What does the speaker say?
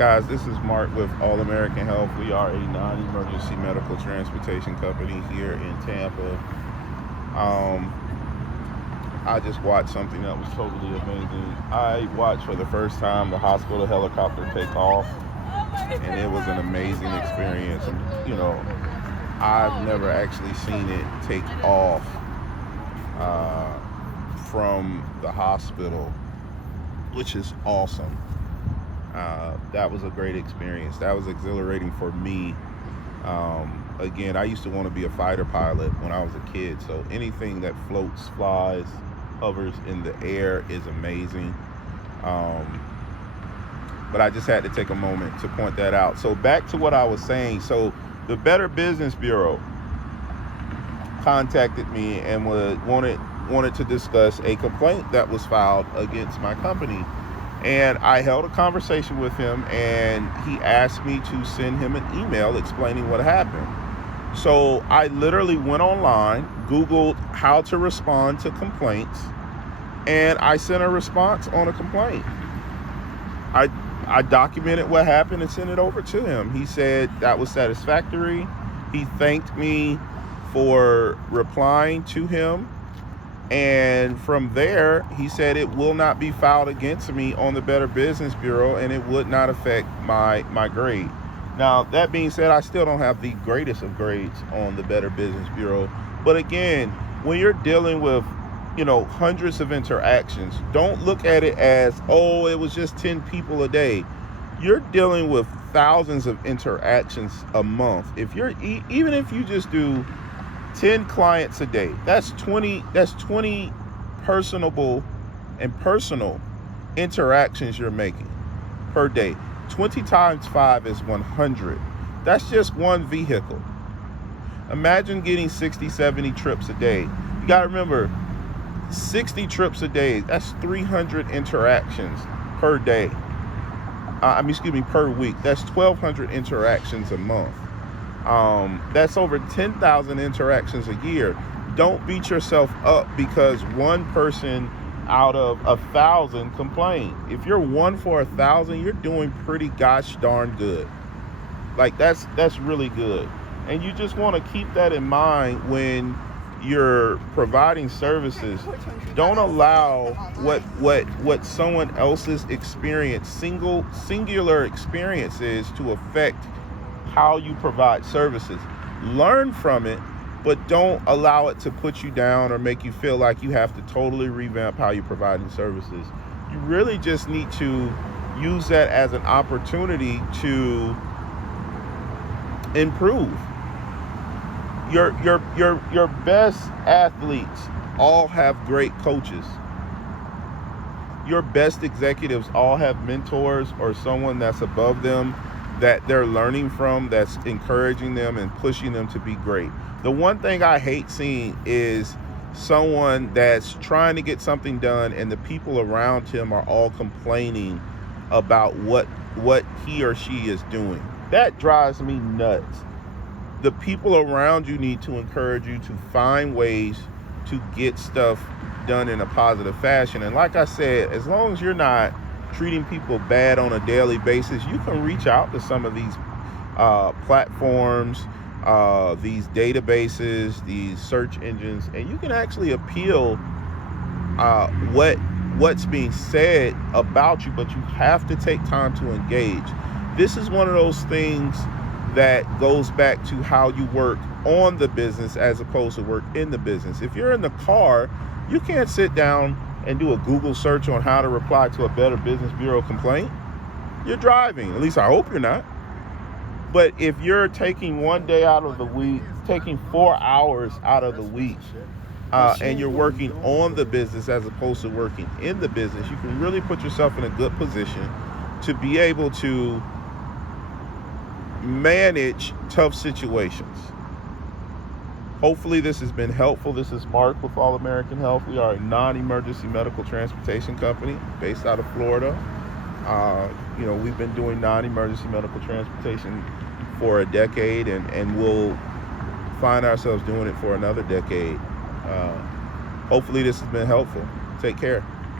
guys, this is Mark with All American Health. We are a non-emergency medical transportation company here in Tampa. I just watched something that was totally amazing. I watched for the first time the hospital helicopter take off, and it was an amazing experience. And, I've never actually seen it take off from the hospital, which is awesome. That was a great experience. That was exhilarating for me. Again, I used to want to be a fighter pilot when I was a kid, so anything that floats, flies, hovers in the air is amazing. But I just had to take a moment to point that out. So back to what I was saying. So the Better Business Bureau contacted me and wanted to discuss a complaint that was filed against my company. And I held a conversation with him, and he asked me to send him an email explaining what happened. So I literally went online, Googled how to respond to complaints, and I sent a response on a complaint. I documented what happened and sent it over to him. He said that was satisfactory. He thanked me for replying to him. And from there, he said it will not be filed against me on the Better Business Bureau, and it would not affect my grade. Now, that being said, I still don't have the greatest of grades on the Better Business Bureau. But again, when you're dealing with, hundreds of interactions, don't look at it as, oh, it was just 10 people a day. You're dealing with thousands of interactions a month. Even if you just do 10 clients a day, that's 20 personable and personal interactions you're making per day. 20 times 5 is 100. That's just one vehicle. Imagine getting 60, 70 trips a day. You got to remember, 60 trips a day, that's 300 interactions per day. Per week. That's 1,200 interactions a month. That's over 10,000 interactions a year. Don't beat yourself up because one person out of 1,000 complained. If you're 1 for 1,000, you're doing pretty gosh darn good. Like that's really good. And you just want to keep that in mind when you're providing services. Don't allow what someone else's experience, singular experience is to affect how you provide services. Learn from it, but don't allow it to put you down or make you feel like you have to totally revamp how you're providing services. You really just need to use that as an opportunity to improve. Your best athletes all have great coaches. Your best executives all have mentors or someone that's above them that they're learning from, that's encouraging them and pushing them to be great. The one thing I hate seeing is someone that's trying to get something done and the people around him are all complaining about what he or she is doing. That drives me nuts. The people around you need to encourage you to find ways to get stuff done in a positive fashion. And like I said, as long as you're not treating people bad on a daily basis, you can reach out to some of these platforms, these databases, these search engines, and you can actually appeal what's being said about you, but you have to take time to engage. This is one of those things that goes back to how you work on the business as opposed to work in the business. If you're in the car, you can't sit down and do a Google search on how to reply to a Better Business Bureau complaint. You're driving. At least I hope you're not. But if you're taking one day out of the week, taking 4 hours out of the week, and you're working on the business as opposed to working in the business, you can really put yourself in a good position to be able to manage tough situations. Hopefully this has been helpful. This is Mark with All American Health. We are a non-emergency medical transportation company based out of Florida. We've been doing non-emergency medical transportation for a decade, and we'll find ourselves doing it for another decade. Hopefully this has been helpful. Take care.